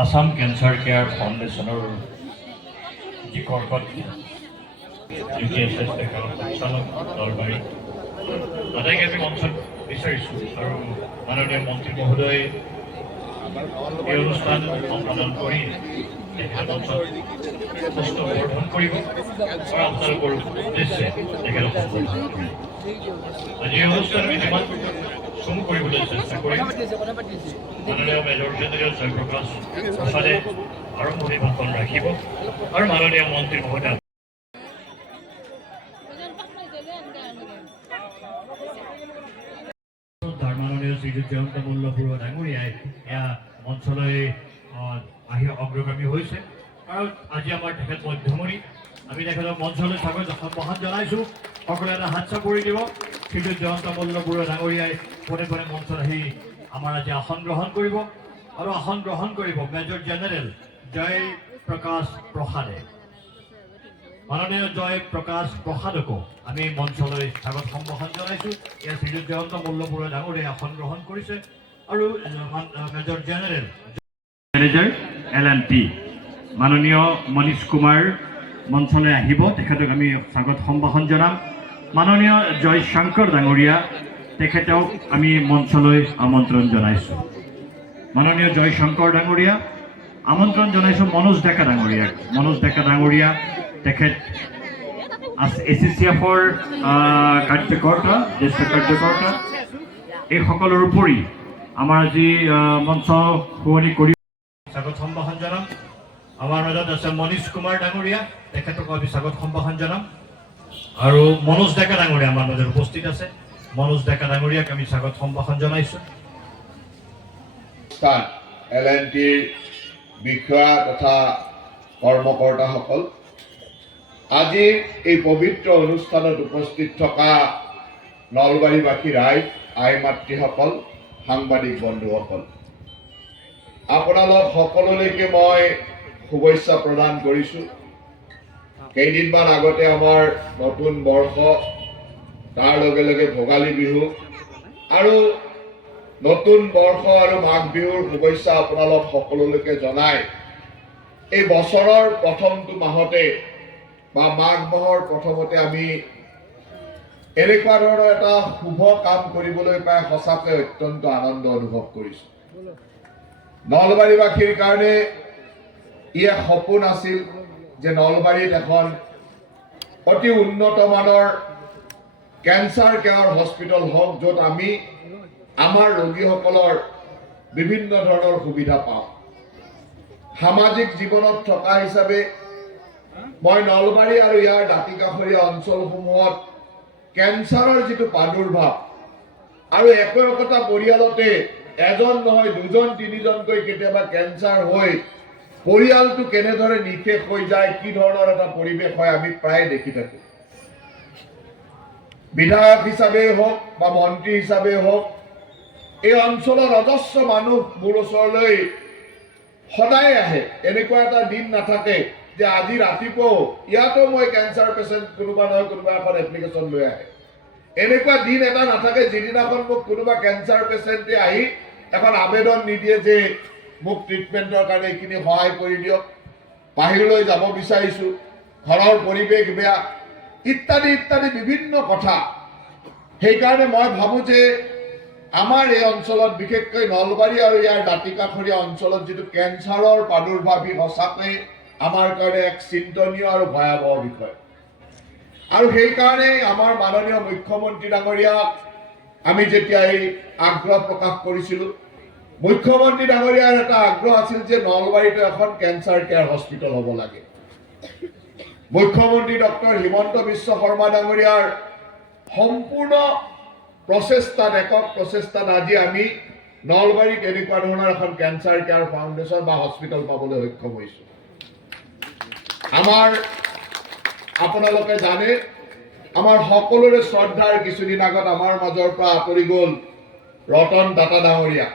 Assam cancer care ফাউণ্ডেশ্যনৰ যি কৰ্কট UTSS সঞ্চালক নলবাৰী আটাইকে আমি মঞ্চত বিচাৰিছোঁ আৰু মাননীয় মন্ত্ৰী মহোদয় এই অনুষ্ঠান সম্পাদন কৰি মঞ্চত বৰ্ধন কৰিব আৰু আপোনালোকৰ উদ্দেশ্যে তেখেতক সম্বোধন কৰিব। আজি এই অনুষ্ঠান আমি যিমান চমু কৰিবলৈ চেষ্টা কৰিম। মাননীয় মেজৰ জেনেৰেল জয়প্ৰকাশ প্ৰসাদে আৰম্ভণি ভাষণ ৰাখিব আৰু মাননীয় মন্ত্ৰী মহোদয় মাননীয় শ্ৰীযুত জয়ন্ত মল্ল বৰুৱা ডাঙৰীয়াই এয়া মঞ্চলৈ আহি অগ্ৰগামী হৈছে আৰু আজি আমাৰ তেখেত মধ্যমণি আমি তেখেতক মঞ্চলৈ স্বাগত সম্ভাষণ জনাইছোঁ। সকলোৱে এটা হাত চাপৰি দিব। শ্ৰীযুত জয়ন্ত মল্ল বৰুৱা ডাঙৰীয়াই পোনে পোনে মঞ্চত আহি আমাৰ আজি আসন গ্ৰহণ কৰিব আৰু আসন গ্ৰহণ কৰিব মেজৰ জেনেৰেল জয় প্ৰকাশ প্ৰসাদে। মাননীয় জয় প্ৰকাশ প্ৰসাদকো আমি মঞ্চলৈ স্বাগত সম্ভাষণ জনাইছোঁ। ইয়াত শ্ৰীযুত জয়ন্ত মল্ল বৰুৱা ডাঙৰীয়াই আসন গ্ৰহণ কৰিছে আৰু মেজৰ জেনেৰেল মেনেজাৰ L&T মাননীয় মনীষ কুমাৰ মঞ্চলৈ আহিব, তেখেতক আমি স্বাগত সম্ভাষণ জনাম। মাননীয় জয় শংকৰ ডাঙৰীয়া তেখেতক আমি মঞ্চলৈ আমন্ত্ৰণ জনাইছোঁ। মাননীয় জয় শংকৰ ডাঙৰীয়া আমন্ত্ৰণ জনাইছোঁ। মনোজ ডেকা ডাঙৰীয়াক, মনোজ ডেকা ডাঙৰীয়া তেখেত ACCFৰ কাৰ্যকৰ্তা, জ্যেষ্ঠ কাৰ্যকৰ্তা। এই সকলৰ উপৰি আমাৰ আজি মঞ্চ শুৱনি কৰি স্বাগত সম্ভাষণ জনাম। আমাৰ মাজত আছে মনীষ কুমাৰ ডাঙৰীয়া, তেখেতক আমি স্বাগত সম্ভাষণ জনাম আৰু মনোজ ডেকা ডাঙৰীয়া আমাৰ মাজত উপস্থিত আছে। মনোজ ডেকা ডাঙৰীয়াক আমি স্বাগত সম্ভাষণ জনাইছোঁ। L&Tৰ বিষয়া তথা কৰ্মকৰ্তাসকল, আজিৰ এই পবিত্ৰ অনুষ্ঠানত উপস্থিত থকা নলবাৰীবাসী ৰাইজ, আই মাতৃসকল, সাংবাদিক বন্ধুসকল, আপোনালোক সকলোলৈকে মই শুভেচ্ছা প্ৰদান কৰিছোঁ। কেইদিনমান আগতে আমাৰ নতুন বৰ্ষ, তাৰ লগে লগে ভোগালী বিহু আৰু নতুন বৰ্ষ আৰু মাঘ বিহুৰ শুভেচ্ছা আপোনালোক সকলোলৈকে জনাই এই বছৰৰ প্ৰথমটো মাহতে বা মাঘ মাহৰ প্ৰথমতে আমি এনেকুৱা ধৰণৰ এটা শুভ কাম কৰিবলৈ পাই সঁচাকৈ অত্যন্ত আনন্দ অনুভৱ কৰিছোঁ। নলবাৰীবাসীৰ কাৰণে ই এক সপোন আছিল যে নলবাৰীত এখন অতি উন্নত মানৰ কেঞ্চাৰ কেয়াৰ হস্পিটেল হওক, য'ত আমি আমাৰ ৰোগীসকলৰ বিভিন্ন ধৰণৰ সুবিধা পাওঁ। সামাজিক জীৱনত থকা হিচাপে মই নলবাৰী আৰু ইয়াৰ দাঁতিকাষৰীয়া অঞ্চলসমূহত কেঞ্চাৰৰ যিটো প্ৰাদুৰ্ভাৱ আৰু একোটা পৰিয়ালতে এজন নহয় দুজন তিনিজনকৈ কেতিয়াবা কেঞ্চাৰ হৈ পৰিয়ালটো কেনেদৰে নিশেষ হৈ যায়, কি ধৰণৰ এটা পৰিৱেশ হয় আমি প্ৰায় দেখি থাকোঁ। বিধায়ক হিচাপেই হওক বা মন্ত্ৰী হিচাপেই হওক, এই অঞ্চলৰ অজস্ৰ মানুহ মোৰ ওচৰলৈ সদায় আহে। এনেকুৱা এটা দিন নাথাকে যে আজি ৰাতিপুৱাও ইয়াতো মই কেঞ্চাৰ পেচেণ্ট কোনোবা নহয় কোনোবা এখন এপ্লিকেশ্যন লৈ আহে। এনেকুৱা দিন এটা নাথাকে যিদিনাখন মোক কোনোবা কেঞ্চাৰ পেচেণ্টে আহি এখন আবেদন নিদিয়ে যে মোক ট্ৰিটমেণ্টৰ কাৰণে এইখিনি সহায় কৰি দিয়ক, বাহিৰলৈ যাব বিচাৰিছোঁ, ঘৰৰ পৰিৱেশ বেয়া, ইত্যাদি ইত্যাদি বিভিন্ন কথা। সেইকাৰণে মই ভাবোঁ যে আমাৰ এই অঞ্চলত, বিশেষকৈ নলবাৰী আৰু ইয়াৰ দাঁতিকাষৰীয়া অঞ্চলত যিটো কেঞ্চাৰৰ প্ৰাদুৰ্ভাৱ, সঁচাকৈ আমাৰ কাৰণে এক চিন্তনীয় আৰু ভয়াৱহ বিষয়। আৰু সেইকাৰণেই আমাৰ মাননীয় মুখ্যমন্ত্ৰী ডাঙৰীয়াক আমি যেতিয়া এই আগ্ৰহ প্ৰকাশ কৰিছিলোঁ, মুখ্যমন্ত্ৰী ডাঙৰীয়াৰ এটা আগ্ৰহ আছিল যে নলবাৰীতো এখন কেঞ্চাৰ কেয়াৰ হস্পিটেল হ'ব লাগে। মুখ্যমন্ত্ৰী ডক্টৰ হিমন্ত বিশ্ব শৰ্মা ডাঙৰীয়াৰ সম্পূৰ্ণ প্ৰচেষ্টাত, একক প্ৰচেষ্টাত আজি আমি নলবাৰীত এনেকুৱা ধৰণৰ এখন কেঞ্চাৰ কেয়াৰ ফাউণ্ডেশ্যন বা হস্পিটেল পাবলৈ সক্ষম হৈছোঁ। আমাৰ আপোনালোকে জানে, আমাৰ সকলোৰে শ্ৰদ্ধাৰ কিছুদিন আগত আমাৰ মাজৰ পৰা আঁতৰি গ'ল ৰতন টাটা ডাঙৰীয়া।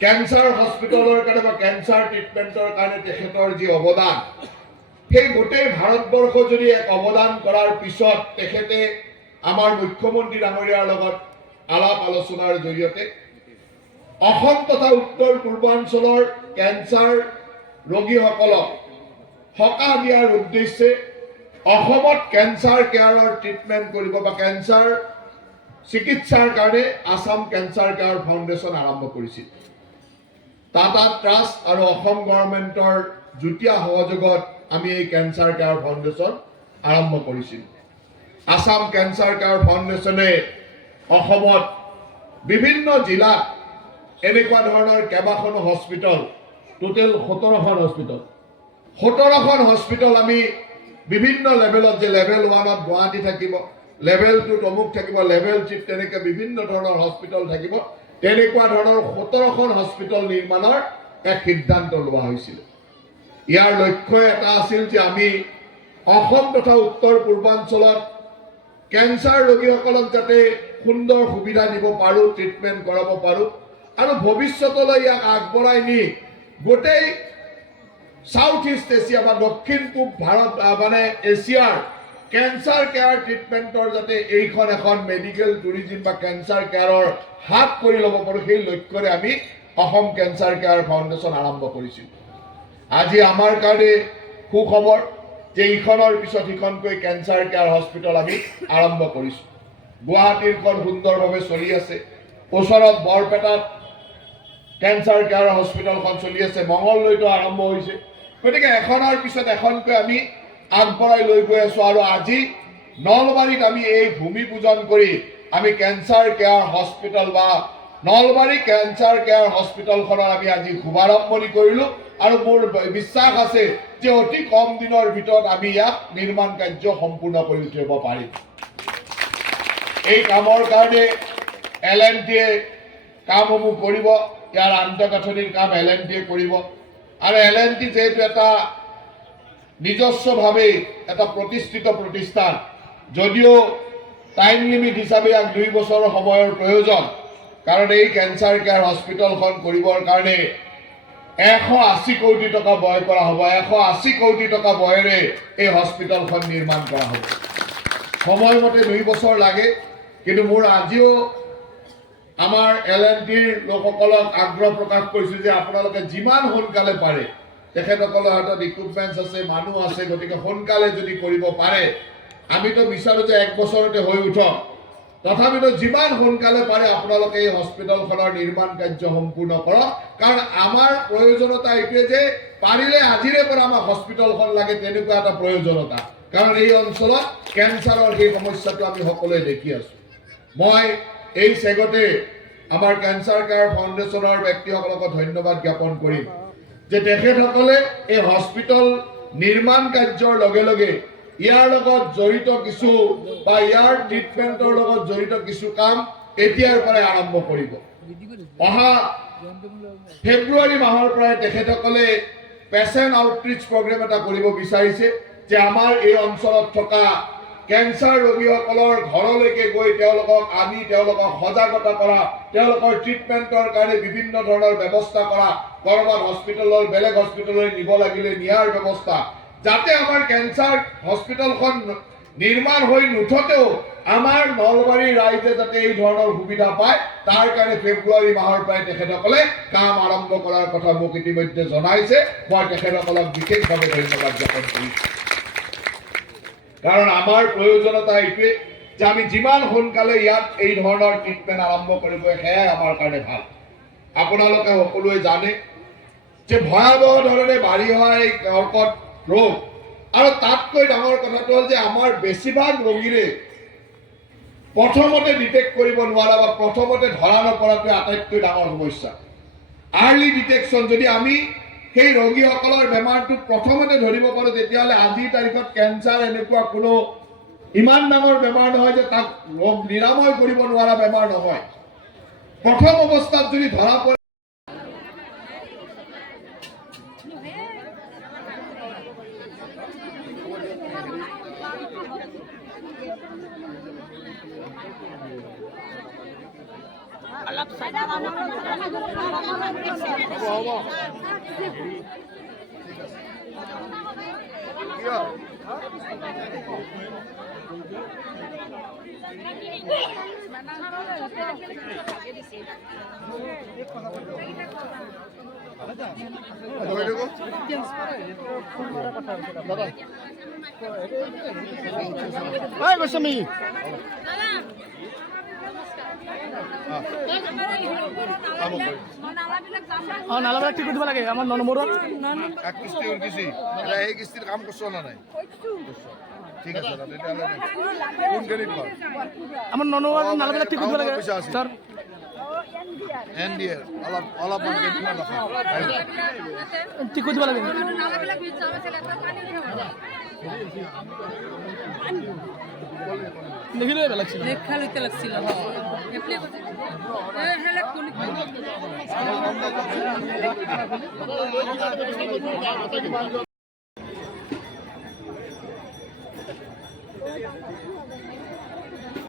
কেঞ্চাৰ হস্পিটেলৰ কাৰণে বা কেঞ্চাৰ ট্ৰিটমেণ্টৰ কাৰণে তেখেতৰ যি অৱদান, সেই গোটেই ভাৰতবৰ্ষ যদি এক অৱদান কৰাৰ পিছত তেখেতে আমাৰ মুখ্যমন্ত্ৰী ডাঙৰীয়াৰ লগত আলাপ আলোচনাৰ জৰিয়তে অসম তথা উত্তৰ পূৰ্বাঞ্চলৰ কেঞ্চাৰ ৰোগীসকলক সকাহ দিয়াৰ উদ্দেশ্যে অসমত কেঞ্চাৰ কেয়াৰৰ ট্ৰিটমেণ্ট কৰিব বা কেঞ্চাৰ চিকিৎসাৰ কাৰণে আসাম কেঞ্চাৰ কেয়াৰ ফাউণ্ডেশ্যন আৰম্ভ কৰিছিল। টাটা ট্ৰাষ্ট আৰু অসম গভৰ্ণমেণ্টৰ যুটীয়া সহযোগত আমি এই কেঞ্চাৰ কেয়াৰ ফাউণ্ডেশ্যন আৰম্ভ কৰিছিল। আসাম কেঞ্চাৰ কেয়াৰ ফাউণ্ডেশ্যনে অসমত বিভিন্ন জিলাত এনেকুৱা ধৰণৰ কেইবাখনো হস্পিটেল, টোটেল 17খন হস্পিটেল আমি বিভিন্ন লেভেলত, যে লেভেল 1ত গুৱাহাটী থাকিব, লেভেল 2ত অমুক থাকিব, লেভেল 3ত তেনেকৈ বিভিন্ন ধৰণৰ হস্পিটেল থাকিব, তেনেকুৱা ধৰণৰ 17খন হস্পিটেল নিৰ্মাণৰ এক সিদ্ধান্ত লোৱা হৈছিল। ইয়াৰ লক্ষ্য এটা আছিল যে আমি অসম তথা উত্তৰ পূৰ্বাঞ্চলত কেঞ্চাৰ ৰোগীসকলক যাতে সুন্দৰ সুবিধা দিব পাৰোঁ, ট্ৰিটমেণ্ট কৰাব পাৰোঁ আৰু ভৱিষ্যতলৈ ইয়াক আগবঢ়াই নি গোটেই সাউথ ইষ্ট এছিয়া বা দক্ষিণ পূব ভাৰত মানে এছিয়াৰ কেঞ্চাৰ কেয়াৰ ট্ৰিটমেণ্টৰ যাতে এইখন এখন মেডিকেল টুৰিজিম বা কেঞ্চাৰ কেয়াৰৰ হাত কৰি ল'ব পাৰোঁ, সেই লক্ষ্যৰে আমি অসম কেঞ্চাৰ কেয়াৰ ফাউণ্ডেশ্যন আৰম্ভ কৰিছিলোঁ। আজি আমাৰ কাৰণে সুখবৰ যে ইখনৰ পিছত সিখনকৈ কেঞ্চাৰ কেয়াৰ হস্পিটেল আমি আৰম্ভ কৰিছোঁ। গুৱাহাটীৰখন সুন্দৰভাৱে চলি আছে, ওচৰত বৰপেটাত কেঞ্চাৰ কেয়াৰ হস্পিটেলখন চলি আছে, মঙলদৈতো আৰম্ভ হৈছে। গতিকে এখনৰ পিছত এখনকৈ আমি আগবঢ়াই লৈ গৈ আছোঁ আৰু আজি নলবাৰীত আমি এই ভূমি পূজন কৰি আমি কেঞ্চাৰ কেয়াৰ হস্পিটেল বা নলবাৰী কেঞ্চাৰ কেয়াৰ হস্পিটেলখনৰ আমি আজি শুভাৰম্ভণি কৰিলোঁ আৰু মোৰ বিশ্বাস আছে যে অতি কম দিনৰ ভিতৰত আমি ইয়াক নিৰ্মাণ কাৰ্য সম্পূৰ্ণ কৰি উঠিব পাৰিম। এই কামৰ কাৰণে L&Tয়ে কামসমূহ কৰিব, ইয়াৰ আন্তঃগাঁথনিৰ কাম L&Tয়ে কৰিব আৰু L&T যেহেতু এটা নিজস্বভাৱে এটা প্ৰতিষ্ঠিত প্ৰতিষ্ঠান, যদিও টাইম লিমিট হিচাপে ইয়াক 2 বছৰৰ সময়ৰ প্ৰয়োজন, কাৰণ এই কেঞ্চাৰ কেয়াৰ হস্পিটেলখন কৰিবৰ কাৰণে 180 কোটি টকা ব্যয় কৰা হ'ব। 180 কোটি টকা ব্যয়েৰে এই হস্পিটেলখন নিৰ্মাণ কৰা হ'ব। সময়মতে 2 বছৰ লাগে, কিন্তু মোৰ আজিও আমাৰ L&Tৰ লোকসকলক আগ্ৰহ প্ৰকাশ কৰিছোঁ যে আপোনালোকে যিমান সোনকালে পাৰে, তেখেতসকলৰ হাতত ইকুইপমেণ্টছ আছে, মানুহ আছে, গতিকে সোনকালে যদি কৰিব পাৰে, আমিতো বিচাৰোঁ যে 1 বছৰতে হৈ উঠক, তথাপিতো যিমান সোনকালে পাৰে আপোনালোকে এই হস্পিটেলখনৰ নিৰ্মাণ কাৰ্য সম্পূৰ্ণ কৰক। কাৰণ আমাৰ প্ৰয়োজনীয়তা এইটোৱে যে পাৰিলে আজিৰে পৰা আমাক হস্পিটেলখন লাগে, তেনেকুৱা এটা প্ৰয়োজনীয়তা, কাৰণ এই অঞ্চলত কেঞ্চাৰৰ সেই সমস্যাটো আমি সকলোৱে দেখি আছোঁ। মই এই চেগতে আমাৰ কেঞ্চাৰ কেয়াৰ ফাউণ্ডেশ্যনৰ ব্যক্তিসকলক ধন্যবাদ জ্ঞাপন কৰিম যে তেখেতসকলে এই হস্পিটেল নিৰ্মাণ কাৰ্যৰ লগে লগে ইয়াৰ লগত জড়িত কিছু বা ইয়াৰ ট্ৰিটমেণ্টৰ লগত জড়িত কিছু কাম এতিয়াৰ পৰাই আৰম্ভ কৰিব। অহা ফেব্ৰুৱাৰী মাহৰ পৰাই তেখেতসকলে পেচেণ্ট আউটৰিচ প্ৰগ্ৰেম এটা কৰিব বিচাৰিছে, যে আমাৰ এই অঞ্চলত থকা কেঞ্চাৰ ৰোগীসকলৰ ঘৰলৈকে গৈ তেওঁলোকক আনি তেওঁলোকক সজাগতা কৰা, তেওঁলোকৰ ট্ৰিটমেণ্টৰ কাৰণে বিভিন্ন ধৰণৰ ব্যৱস্থা কৰা, ক'ৰবাত হস্পিটেলৰ বেলেগ হস্পিটেললৈ নিব লাগিলে নিয়াৰ ব্যৱস্থা, যাতে আমাৰ কেঞ্চাৰ হস্পিটেলখন নিৰ্মাণ হৈ নুঠোতেও আমাৰ নলবাৰীৰ ৰাইজে যাতে এই ধৰণৰ সুবিধা পায়, তাৰ কাৰণে ফেব্ৰুৱাৰী মাহৰ পৰাই তেখেতসকলে কাম আৰম্ভ কৰাৰ কথা মোক ইতিমধ্যে জনাইছে। মই তেখেতসকলক বিশেষভাৱে ধন্যবাদ জ্ঞাপন কৰিছোঁ, কাৰণ আমাৰ প্ৰয়োজনীয়তা এইটোৱে যে আমি যিমান সোনকালে ইয়াত এই ধৰণৰ ট্ৰিটমেণ্ট আৰম্ভ কৰিব, সেয়াই আমাৰ কাৰণে ভাল। আপোনালোকে সকলোৱে জানে যে ভয়াৱহ ধৰণে বাঢ়ি অহা এই কৰ্কট ৰোগ, আৰু তাতকৈ ডাঙৰ কথাটো হ'ল যে আমাৰ বেছিভাগ ৰোগীৰে প্ৰথমতে ডিটেক্ট কৰিব নোৱাৰা বা প্ৰথমতে ধৰা নপৰাটোৱে আটাইতকৈ ডাঙৰ সমস্যা। আৰ্লি ডিটেকশ্যন, যদি আমি সেই ৰোগীসকলৰ বেমাৰটো প্ৰথমতে ধৰিব পাৰোঁ, তেতিয়াহ'লে আজিৰ তাৰিখত কেঞ্চাৰ এনেকুৱা কোনো ইমান ডাঙৰ বেমাৰ নহয় যে তাক ৰোগ নিৰাময় কৰিব নোৱাৰা বেমাৰ নহয়। প্ৰথম অৱস্থাত যদি ধৰা পৰে গোস্বামী নালাবিলাক ঠিক কৰি দিব লাগে আমাৰ 9 নম্বৰত এক কিস্তি উঠিছি এই কিস্তিৰ কাম কৰছ না নাই ঠিক আছে তেতিয়াহ'লে কোন শ্ৰেণীত ঘৰ আমাৰ 9 নম্বৰত নালাবিলাক ঠিক কৰি দিব লাগে পইচা আছে ছাৰ NDA অলপ কেইদিনমান ৰখা ঠিক কৰি দিব লাগে দেখিলে বেলেগ ছিল দেখা লইতে লাগছিল এপ্লাই কৰতে